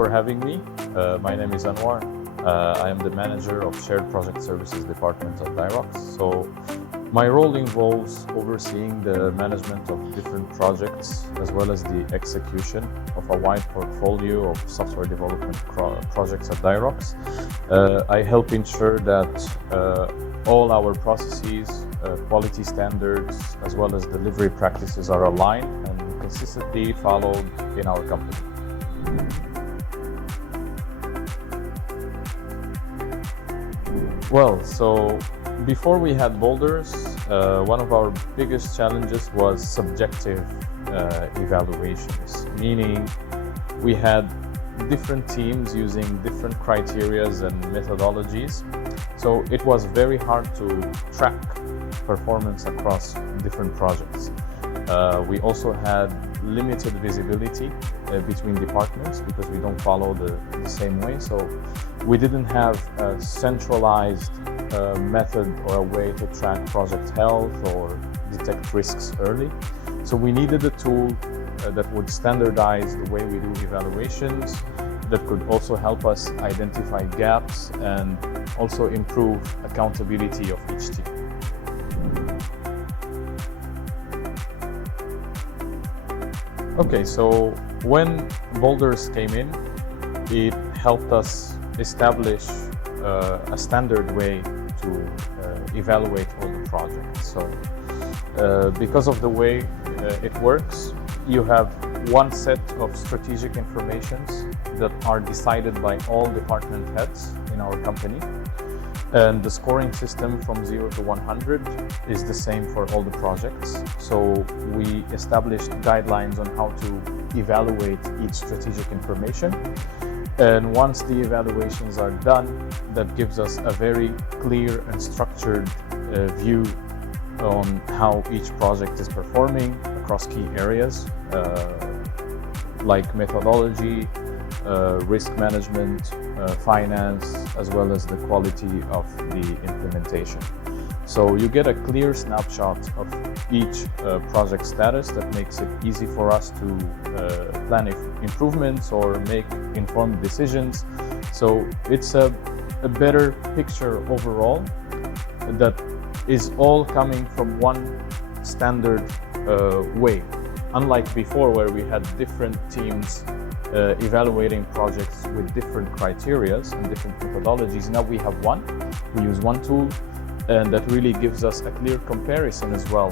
for having me. My name is Anouar. I am the manager of Shared Project Services Department at Dirox. So my role involves overseeing the management of different projects as well as the execution of a wide portfolio of software development projects at Dirox. I help ensure that all our processes, quality standards, as well as delivery practices are aligned and consistently followed in our company. Well, so before we had Baulders, one of our biggest challenges was subjective evaluations, meaning we had different teams using different criterias and methodologies. So it was very hard to track performance across different projects. We also had limited visibility between departments because we don't follow the same way. So we didn't have a centralized method or a way to track project health or detect risks early. So we needed a tool that would standardize the way we do evaluations, that could also help us identify gaps and also improve accountability of each team. Okay, so when Baulders came in, it helped us establish a standard way to evaluate all the projects. So because of the way it works, you have one set of strategic informations that are decided by all department heads in our company. And the scoring system from 0 to 100 is the same for all the projects. So we established guidelines on how to evaluate each strategic information. And once the evaluations are done, that gives us a very clear and structured view on how each project is performing across key areas like methodology, risk management, finance, as well as the quality of the implementation. So you get a clear snapshot of each project status that makes it easy for us to plan improvements or make informed decisions. So it's a better picture overall that is all coming from one standard way. Unlike before, where we had different teams evaluating projects with different criterias and different methodologies. Now we have one. We use one tool, and that really gives us a clear comparison as well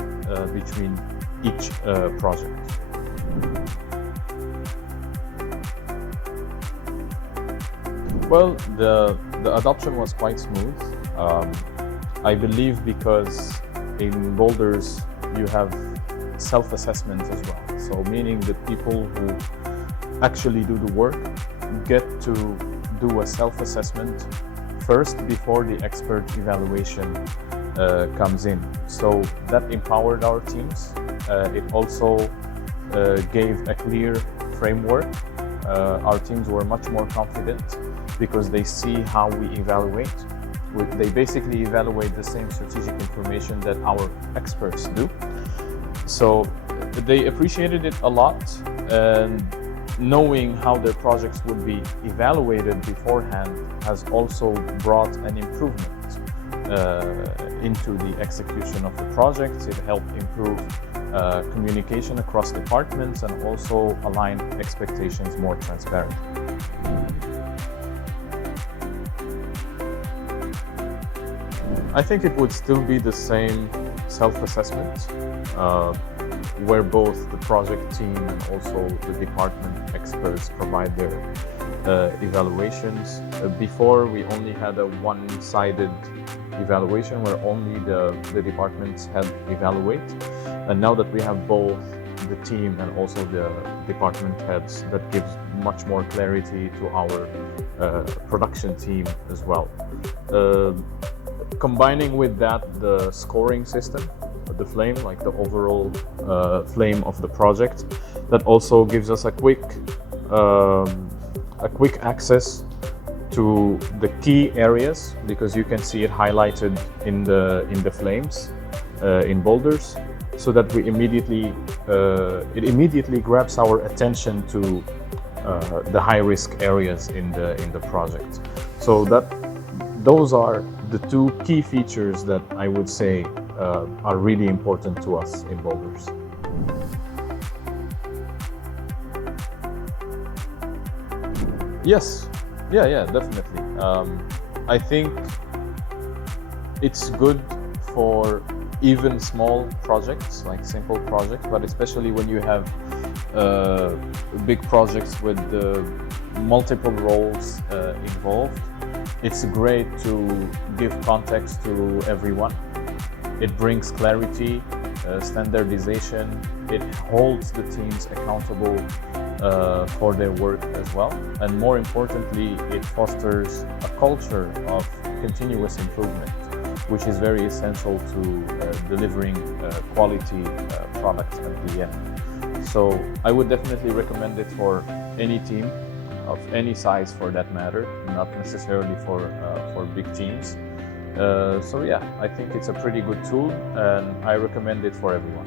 between each project. Well, the adoption was quite smooth. I believe because in Baulders you have self-assessment as well. So meaning that people who actually do the work get to do a self-assessment first before the expert evaluation comes in. So that empowered our teams. It also gave a clear framework. Our teams were much more confident because they see how we evaluate. They basically evaluate the same strategic information that our experts do. So they appreciated it a lot, and knowing how their projects would be evaluated beforehand has also brought an improvement into the execution of the projects. It helped improve communication across departments and also align expectations more transparently. I think it would still be the same self-assessment where both the project team and also the department experts provide their evaluations. Before, we only had a one-sided evaluation where only the departments had evaluate. And now that we have both the team and also the department heads, that gives much more clarity to our production team as well. Combining with that the scoring system, the flame, like the overall flame of the project, that also gives us a quick access to the key areas, because you can see it highlighted in the flames in Baulders, so that we immediately it immediately grabs our attention to the high-risk areas in the project. So those are the two key features that I would say are really important to us in Baulders. Yes, yeah, definitely. I think it's good for even small projects, like simple projects, but especially when you have big projects with multiple roles involved. It's great to give context to everyone. It brings clarity, standardization. It holds the teams accountable for their work as well. And more importantly, it fosters a culture of continuous improvement, which is very essential to delivering quality products at the end. So I would definitely recommend it for any team of any size, for that matter, not necessarily for big teams. So yeah, I think it's a pretty good tool, and I recommend it for everyone.